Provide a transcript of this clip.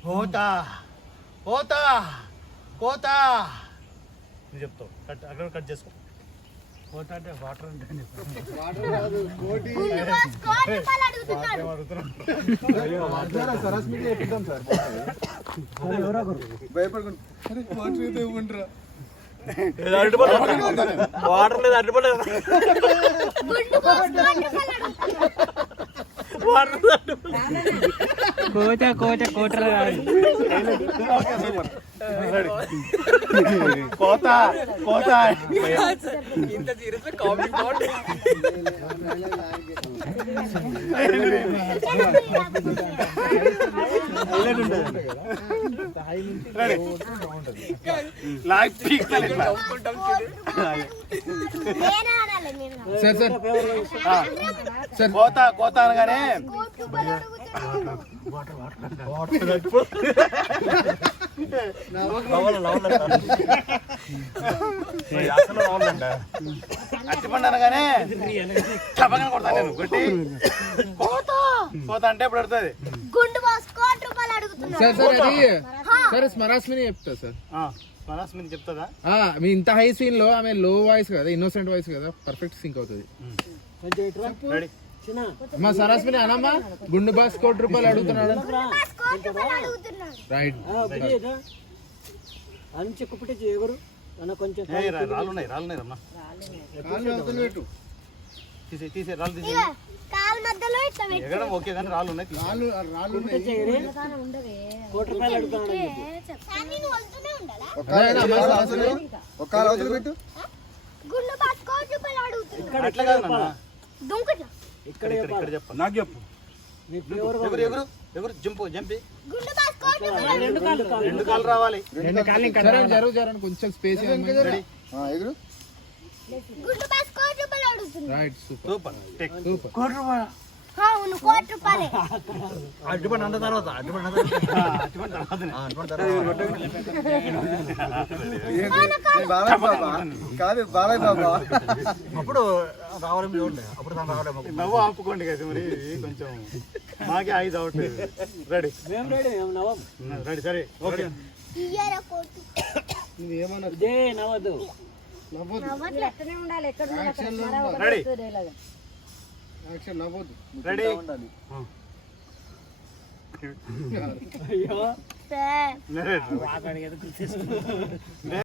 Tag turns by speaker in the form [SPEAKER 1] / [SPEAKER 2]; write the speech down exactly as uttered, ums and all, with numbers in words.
[SPEAKER 1] కోత కోత కోత నువ్వు చెప్తావు కట్ అక్కడ కట్ చేసుకో. కోత అంటే వాటర్ అంటే వాటర్ లేదు అడ్డుపడలేదు
[SPEAKER 2] కోట కోట కోటలు
[SPEAKER 1] కోత కోత
[SPEAKER 2] ఇంత సీరియస్ కామెడీ బాగుంది.
[SPEAKER 1] కోత కోత అనగానే అట్టిపండు అనగానే చప్పగా కొడతాను నేను కొట్టి కోత కోత అంటే ఎప్పుడు అడుగుతుంది.
[SPEAKER 3] సరే స్మరాస్మిని చెప్తా సార్.
[SPEAKER 1] స్మరాస్మిని చెప్తుందా?
[SPEAKER 3] మీ ఇంత హై సీన్ లో ఆమె లో వాయిస్ కదా, ఇన్నోసెంట్ వాయిస్ కదా, పర్ఫెక్ట్ సింక్ అవుతుంది. మా సరస్మిని అనమ్మా గుండు బాస్ కోటి రూపాయలు అడుగుతున్నాడు. రైట్
[SPEAKER 1] కొంచెం రాళ్ళు ఉన్నాయి రాళ్ళు ఉన్నాయి రమ్మా తీసే తీసే రాళ్ళు తీసే ఎగడం ఓకే కానీ రాళ్ళు ఉన్నాయి.
[SPEAKER 3] రాళ్ళు రాళ్ళు
[SPEAKER 1] అట్లా కాదు ఇక్కడ ఇక్కడ చెప్పు నాకు చెప్పు. ఎగురు ఎగురు ఎగురు జంపు జంపి రెండు కాళ్ళు రావాలి.
[SPEAKER 3] జరుగు జరగండి కొంచెం స్పేస్.
[SPEAKER 1] ఎగురు
[SPEAKER 3] రైట్ సూపర్
[SPEAKER 1] సూపర్
[SPEAKER 3] సూపర్.
[SPEAKER 1] అడ్డుపడి అంత తర్వాత అడ్డుపడి
[SPEAKER 4] కాదు బాబాయ్ బాబా
[SPEAKER 1] అప్పుడు రావాలని చూడండి. అప్పుడు రావాలి నవ్వు ఆపుకోండి కదా మరి కొంచెం మాకే ఐదు అవట్లేదు. రెడీ రెడీ సరే ఓకే. Ready ready